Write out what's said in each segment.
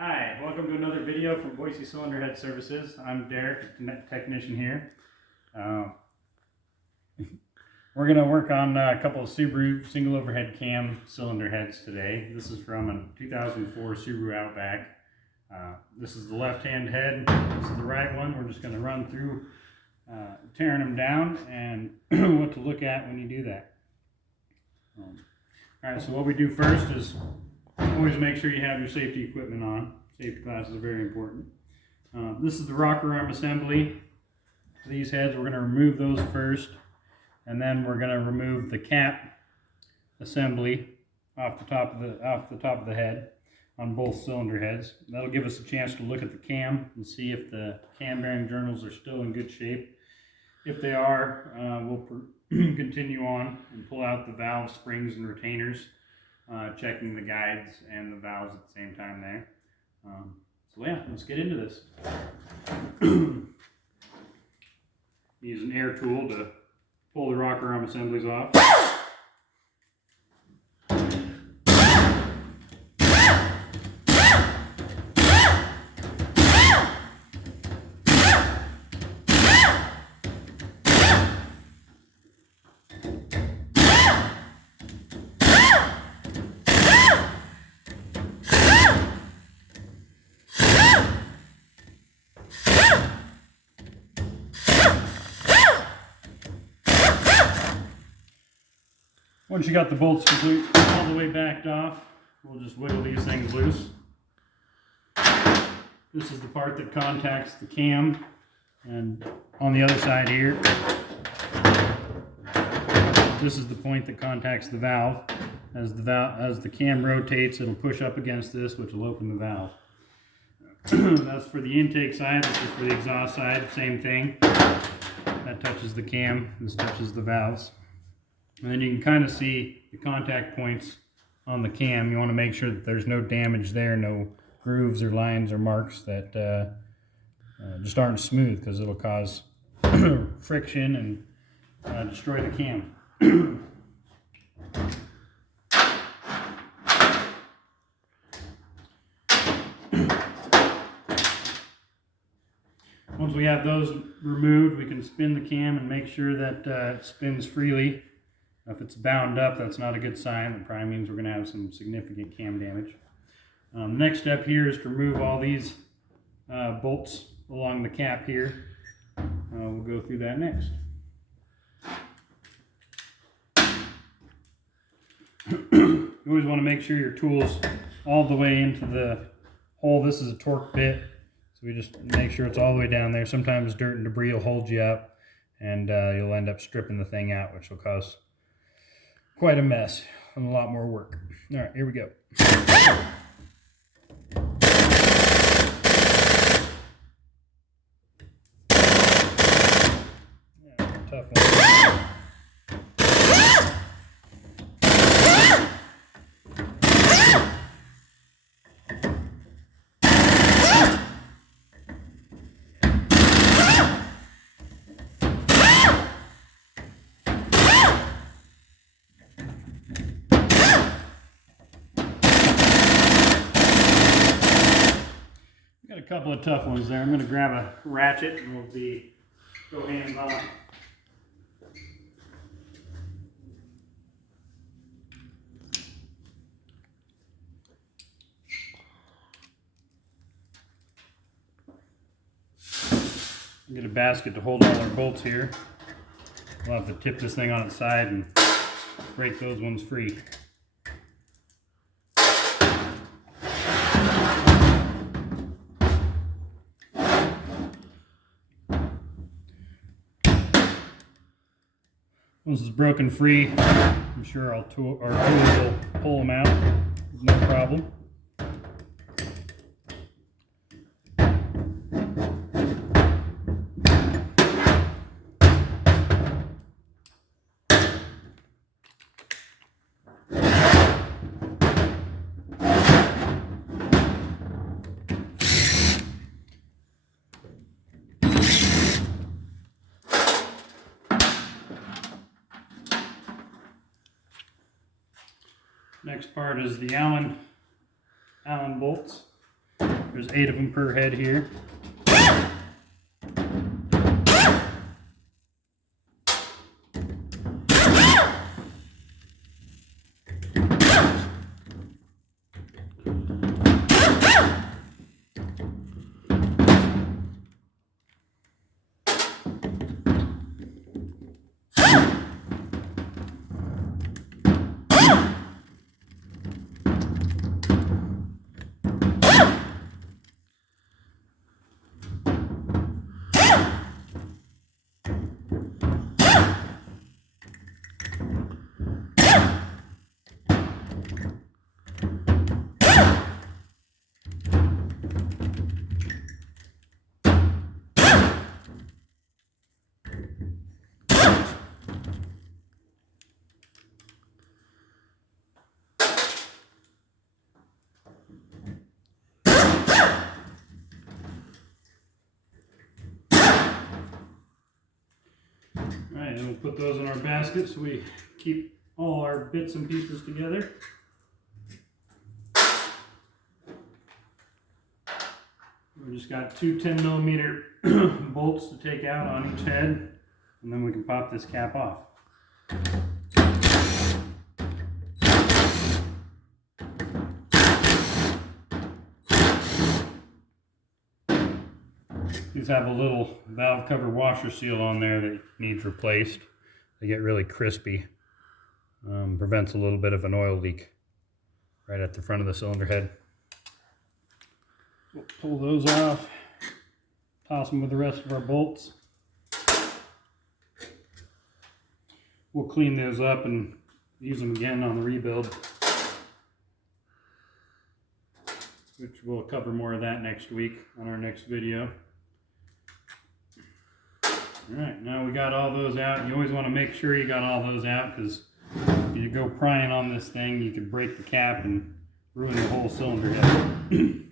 Hi, welcome to another video from Boise Cylinder Head Services. I'm Derek, technician here. We're going to work on a couple of Subaru single overhead cam cylinder heads today. This is from a 2004 Subaru Outback. This is the left-hand head, this is the right one. We're just going to run through tearing them down and what to look at when you do that. Alright, so what we do first is always make sure you have your safety equipment on. Safety glasses are very important. This is the rocker arm assembly. These heads, we're going to remove those first, and then we're going to remove the cap assembly off the top of the head on both cylinder heads. That'll give us a chance to look at the cam and see if the cam bearing journals are still in good shape. If they are, we'll continue on and pull out the valve springs and retainers, checking the guides and the valves at the same time there. So yeah, let's get into this. Use an air tool to pull the rocker arm assemblies off. Once you got the bolts all the way backed off, we'll just wiggle these things loose. This is the part that contacts the cam, and on the other side here, this is the point that contacts the valve. As the cam rotates, it'll push up against this, which will open the valve. That's for the intake side. This is for the exhaust side, same thing. That touches the cam, this touches the valves. And then you can kind of see the contact points on the cam. You want to make sure that there's no damage there, no grooves or lines or marks that just aren't smooth, because it'll cause friction and destroy the cam. Once we have those removed, we can spin the cam and make sure that it spins freely. If it's bound up, that's not a good sign. That probably means we're going to have some significant cam damage. The next step here is to remove all these bolts along the cap here. We'll go through that next. You always want to make sure your tool's all the way into the hole. This is a torque bit, so we just make sure it's all the way down there. Sometimes dirt and debris will hold you up, and you'll end up stripping the thing out, which will cause quite a mess and a lot more work. All right, here we go. Yeah, tough one. Got a couple of tough ones there. I'm going to grab a ratchet and we'll go hands on. Get a basket to hold all our bolts here. We'll have to tip this thing on its side and break those ones free. Once it's broken free, I'm sure our tool will pull them out, no problem. Next part is the Allen bolts. There's 8 of them per head here. Alright, and we'll put those in our basket so we keep all our bits and pieces together. We just got 2 10mm bolts to take out on each head, and then we can pop this cap off. These have a little valve cover washer seal on there that needs replaced. They get really crispy. Prevents a little bit of an oil leak right at the front of the cylinder head. We'll pull those off, toss them with the rest of our bolts. We'll clean those up and use them again on the rebuild, which we'll cover more of that next week on our next video. Alright, now we got all those out. You always want to make sure you got all those out, because if you go prying on this thing, you could break the cap and ruin the whole cylinder head.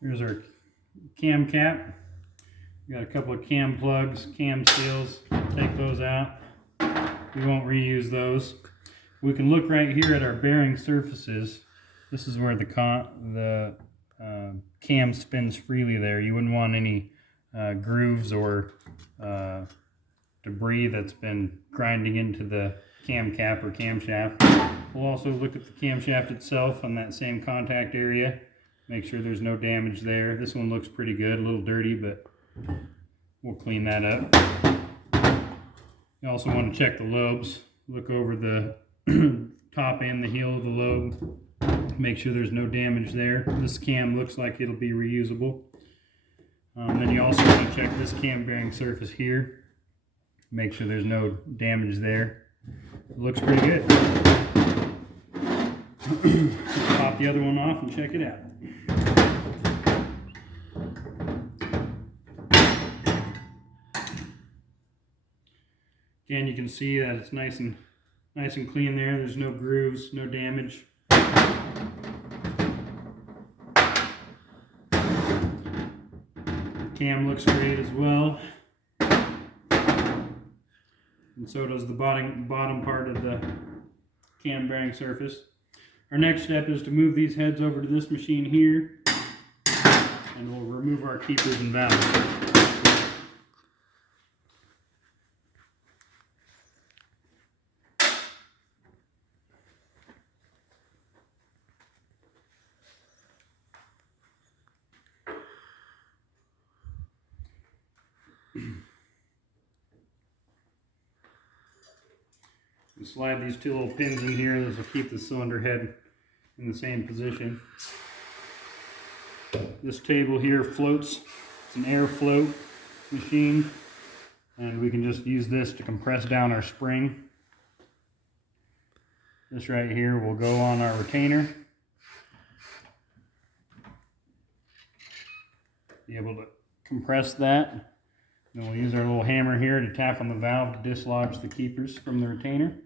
Here's our cam cap. We got a couple of cam plugs, cam seals. Take those out. We won't reuse those. We can look right here at our bearing surfaces. This is where the cam spins freely there. You wouldn't want any grooves or debris that's been grinding into the cam cap or camshaft. We'll also look at the camshaft itself on that same contact area. Make sure there's no damage there. This one looks pretty good, a little dirty, but we'll clean that up. You also want to check the lobes. Look over the top and the heel of the lobe. Make sure there's no damage there. This cam looks like it'll be reusable. Then you also want to check this cam bearing surface here. Make sure there's no damage there. It looks pretty good. Pop the other one off and check it out. Again, you can see that it's nice and clean there. There's no grooves, no damage. Cam looks great as well. And so does the bottom part of the cam bearing surface. Our next step is to move these heads over to this machine here, and we'll remove our keepers and valves. You slide these 2 little pins in here. This will keep the cylinder head in the same position. This table here floats. It's an air float machine, and we can just use this to compress down our spring. This right here will go on our retainer. Be able to compress that. Then we'll use our little hammer here to tap on the valve to dislodge the keepers from the retainer.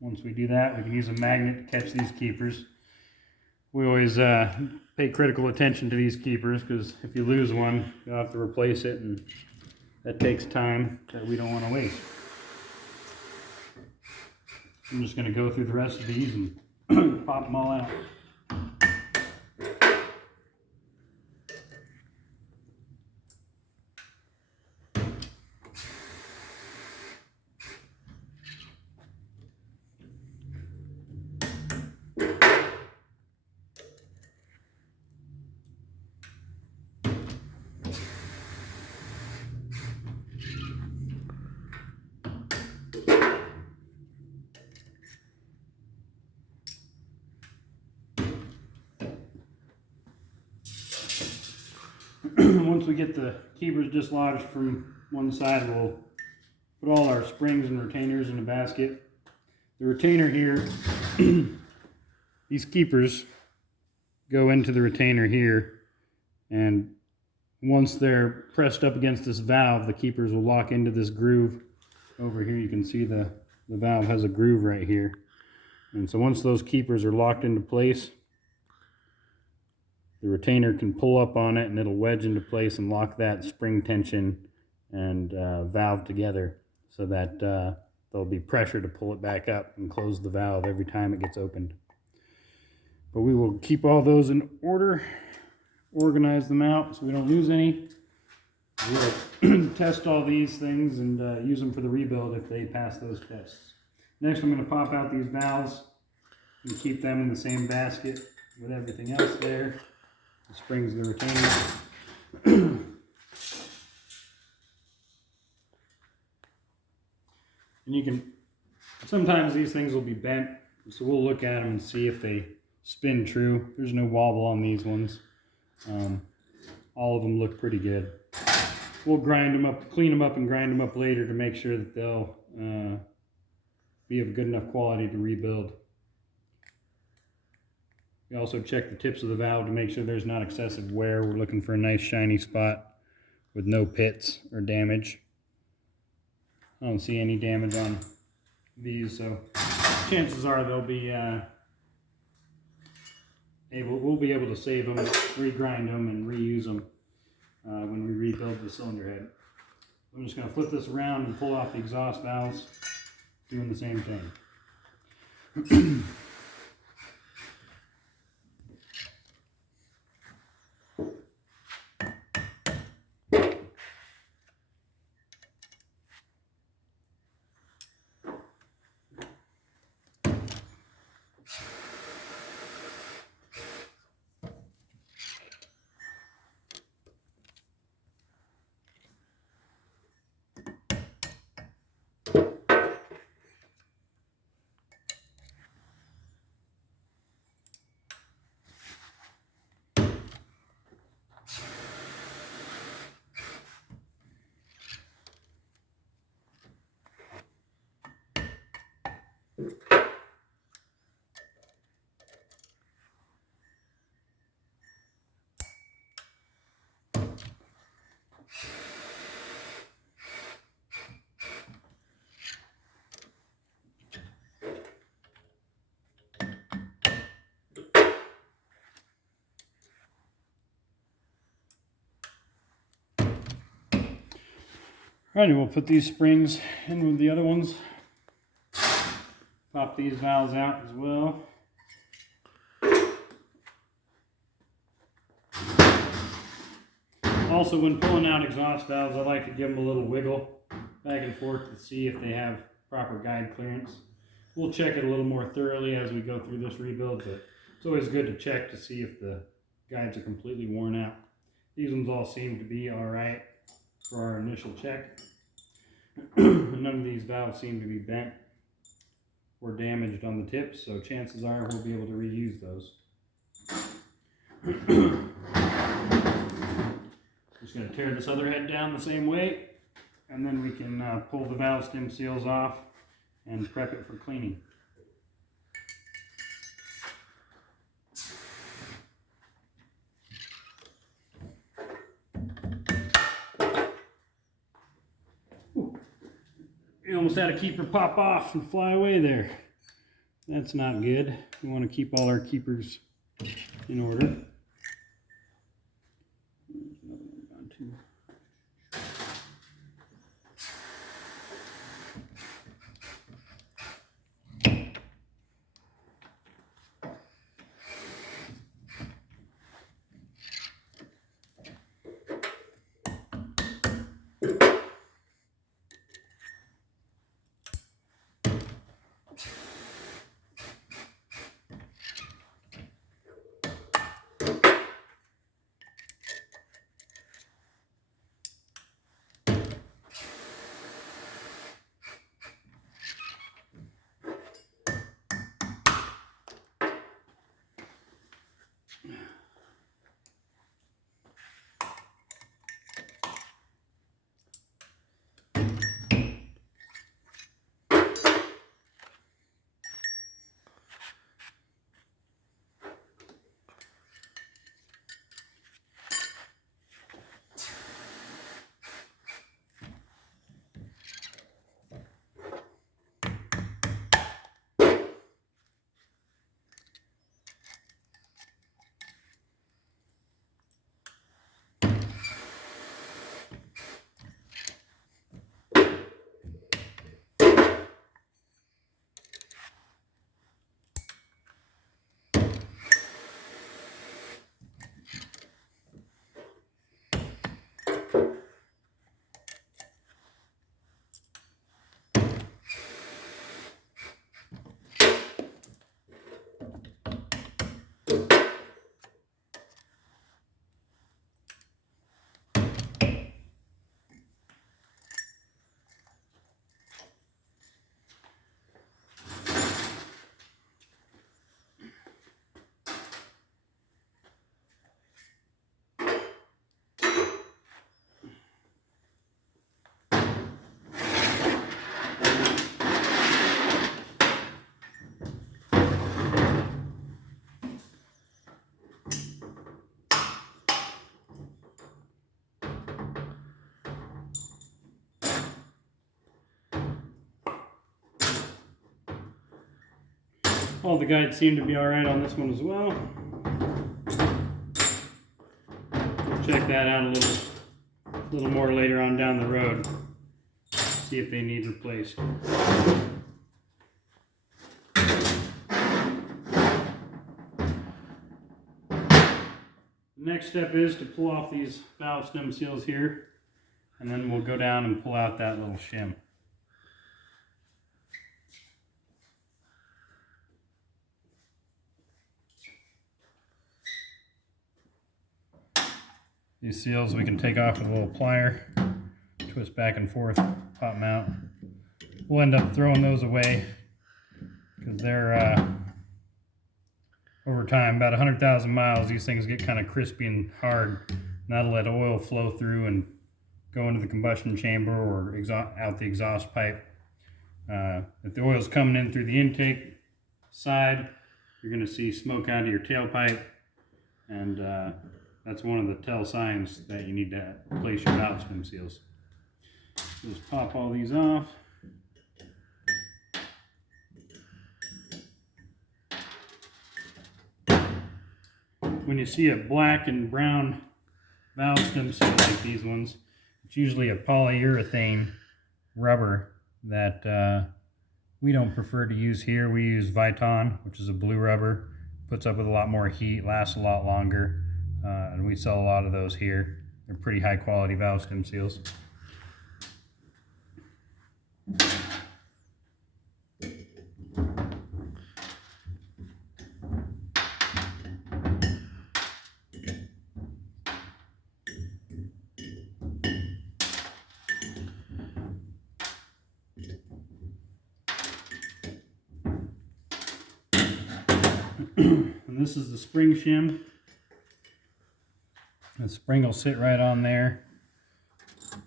Once we do that, we can use a magnet to catch these keepers. We always pay critical attention to these keepers, because if you lose one, you'll have to replace it, and that takes time that we don't want to waste. I'm just going to go through the rest of these and pop them all out. Once we get the keepers dislodged from one side, we'll put all our springs and retainers in a basket. The retainer here, these keepers go into the retainer here, and once they're pressed up against this valve, the keepers will lock into this groove over here. You can see the valve has a groove right here. And so once those keepers are locked into place, the retainer can pull up on it and it'll wedge into place and lock that spring tension and valve together so that there'll be pressure to pull it back up and close the valve every time it gets opened. But we will keep all those in order, organize them out so we don't lose any. We'll test all these things and use them for the rebuild if they pass those tests. Next, I'm going to pop out these valves and keep them in the same basket with everything else there. The springs, the retainer. And you can, sometimes these things will be bent, so we'll look at them and see if they spin true. There's no wobble on these ones. All of them look pretty good. We'll grind them up, clean them up and grind them up later to make sure that they'll be of good enough quality to rebuild. We also check the tips of the valve to make sure there's not excessive wear. We're looking for a nice shiny spot with no pits or damage. I don't see any damage on these, so chances are they'll be we'll be able to save them, regrind them, and reuse them when we rebuild the cylinder head. I'm just going to flip this around and pull off the exhaust valves, doing the same thing. Alright, we'll put these springs in with the other ones. Pop these valves out as well. Also, when pulling out exhaust valves, I like to give them a little wiggle back and forth to see if they have proper guide clearance. We'll check it a little more thoroughly as we go through this rebuild, but it's always good to check to see if the guides are completely worn out. These ones all seem to be alright for our initial check. None of these valves seem to be bent or damaged on the tips, so chances are we'll be able to reuse those. Just going to tear this other head down the same way, and then we can pull the valve stem seals off and prep it for cleaning. You almost had a keeper pop off and fly away there. That's not good. We want to keep all our keepers in order. All the guides seem to be alright on this one as well. We'll check that out a little more later on down the road. See if they need replaced. The next step is to pull off these valve stem seals here, and then we'll go down and pull out that little shim. These seals we can take off with a little plier, twist back and forth, pop them out. We'll end up throwing those away because they're over time, about 100,000 miles, these things get kind of crispy and hard. And that'll let oil flow through and go into the combustion chamber or out the exhaust pipe. If the oil's coming in through the intake side, you're going to see smoke out of your tailpipe, and that's one of the tell signs that you need to replace your valve stem seals. Just pop all these off. When you see a black and brown valve stem seal like these ones, it's usually a polyurethane rubber that we don't prefer to use here. We use Viton, which is a blue rubber, puts up with a lot more heat, lasts a lot longer, and we sell a lot of those here. They're pretty high quality valve stem seals. And this is the spring shim. The spring will sit right on there,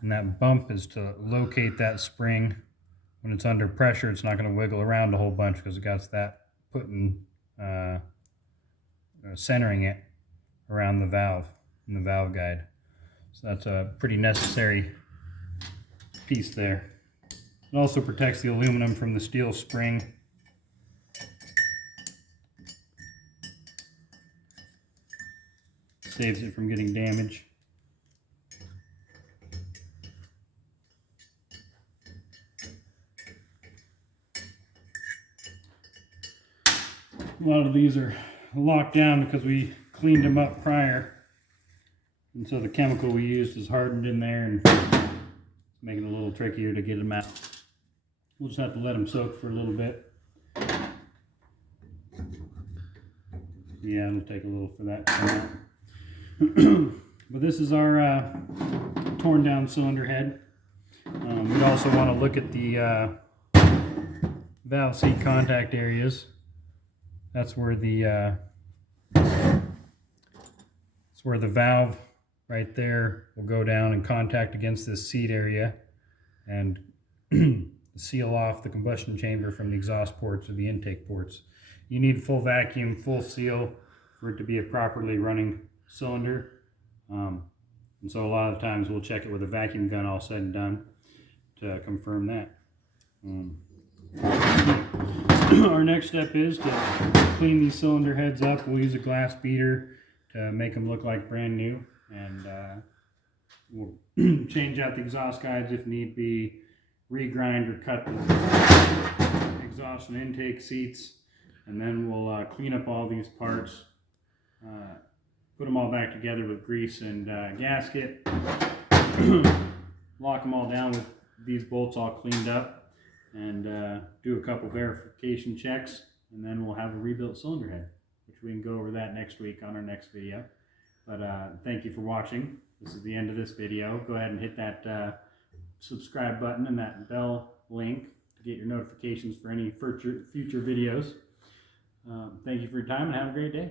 and that bump is to locate that spring. When it's under pressure, it's not going to wiggle around a whole bunch because it got that centering it around the valve and the valve guide. So that's a pretty necessary piece there. It also protects the aluminum from the steel spring. Saves it from getting damaged. A lot of these are locked down because we cleaned them up prior, and so the chemical we used is hardened in there and making it a little trickier to get them out. We'll just have to let them soak for a little bit. Yeah, it'll take a little for that to come out. But this is our torn down cylinder head. We'd also want to look at the valve seat contact areas. That's where the valve right there will go down and contact against this seat area and seal off the combustion chamber from the exhaust ports or the intake ports. You need full vacuum, full seal for it to be a properly running cylinder. And so a lot of times we'll check it with a vacuum gun all said and done to confirm that. Our next step is to clean these cylinder heads up. We'll use a glass beater to make them look like brand new, and we'll change out the exhaust guides if need be, regrind or cut the exhaust and intake seats, and then we'll clean up all these parts, put them all back together with grease and gasket, lock them all down with these bolts all cleaned up, and do a couple verification checks, and then we'll have a rebuilt cylinder head, which we can go over that next week on our next video. But thank you for watching. This is the end of this video. Go ahead and hit that subscribe button and that bell link to get your notifications for any future videos. Thank you for your time and have a great day.